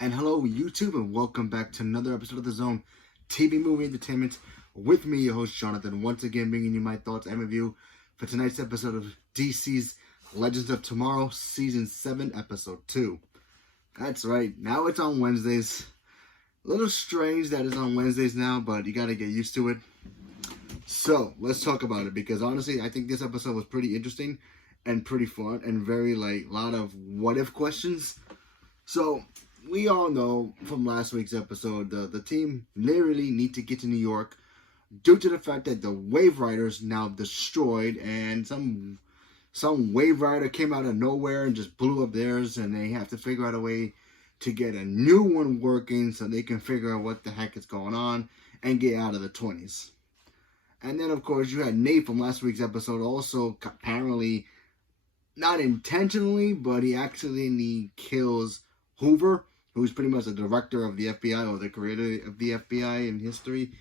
And hello, YouTube, and welcome back to another episode of The Zone TV Movie Entertainment with me, your host, Jonathan, once again bringing you my thoughts and review for tonight's episode of DC's Legends of Tomorrow, Season 7, Episode 2. That's right, now it's on Wednesdays. A little strange that it's on Wednesdays now, but you gotta get used to it. So, let's talk about it, because honestly, I think this episode was pretty interesting and pretty fun and very, a lot of what-if questions. So, we all know from last week's episode, the team literally need to get to New York due to the fact that the Wave Rider's now destroyed, and some Wave Rider came out of nowhere and just blew up theirs, and they have to figure out a way to get a new one working so they can figure out what the heck is going on and get out of the 20s. And then, of course, you had Nate from last week's episode also apparently, not intentionally, but he accidentally kills Hoover, who's pretty much the director of the FBI or the creator of the FBI in history.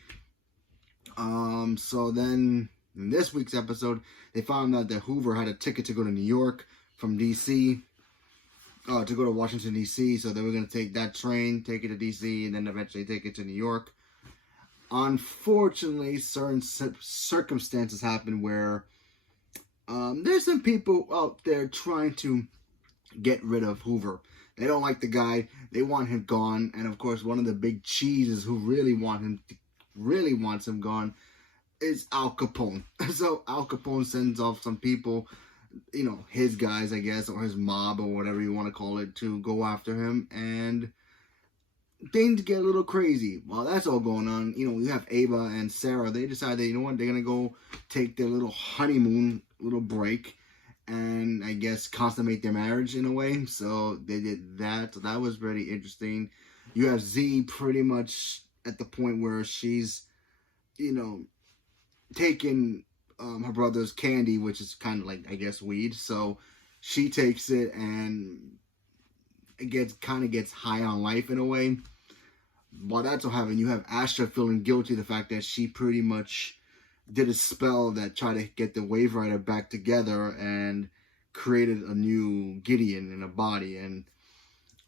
So then in this week's episode, they found out that Hoover had a ticket to go to New York from DC, to go to Washington, DC. So they were going to take that train, take it to DC, and then eventually take it to New York. Unfortunately, certain circumstances happen where there's some people out there trying to get rid of Hoover. They don't like the guy. They want him gone. And of course, one of the big cheeses who really wants him gone is Al Capone. So Al Capone sends off some people, his guys, I guess, or his mob or whatever you want to call it, to go after him. And things get a little crazy. While that's all going on, you have Ava and Sarah. They decided, they're going to go take their little honeymoon, little break, and I guess consummate their marriage in a way. So they did that. So that was very interesting. You have Z pretty much at the point where she's, taking her brother's candy, which is kind of like, I guess, weed. So she takes it and it gets high on life in a way. While that's all happening, you have Astra feeling guilty the fact that she pretty much did a spell that tried to get the Wave Rider back together and created a new Gideon in a body, and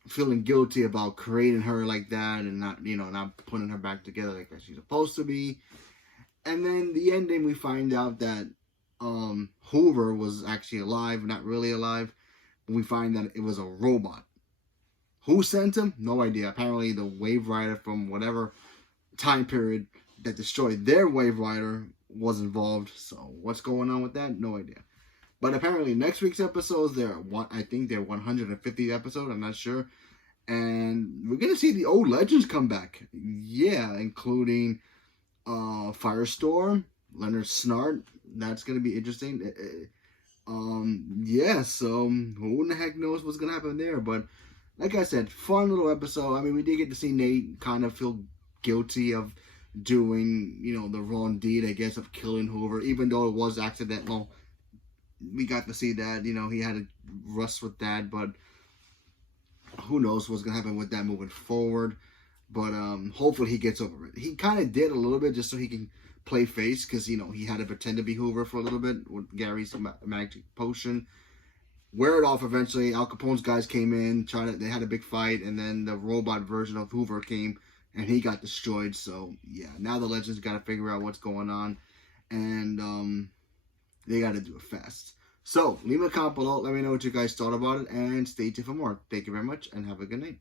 feeling guilty about creating her like that and not putting her back together like she's supposed to be. And then the ending, we find out that Hoover was actually alive, not really alive. We find that it was a robot. Who sent him? No idea. Apparently the Wave Rider from whatever time period that destroyed their Wave Rider was involved. So what's going on with that? No idea. But apparently next week's episodes, I think they're 150th episode. I'm not sure. And we're going to see the old legends come back. Yeah, including Firestorm, Leonard Snart. That's going to be interesting. Yeah, so who in the heck knows what's going to happen there. But like I said, fun little episode. I mean, we did get to see Nate kind of feel guilty of doing, the wrong deed, I guess, of killing Hoover, even though it was accidental. We got to see that, he had to rust with that, but who knows what's going to happen with that moving forward. But hopefully he gets over it. He kind of did a little bit just so he can play face, because, he had to pretend to be Hoover for a little bit with Gary's magic potion. Wear it off eventually. Al Capone's guys came in, they had a big fight, and then the robot version of Hoover came, and he got destroyed. So, yeah, now the Legends got to figure out what's going on, and they got to do it fast. So, leave a comment below. Let me know what you guys thought about it, and stay tuned for more. Thank you very much, and have a good night.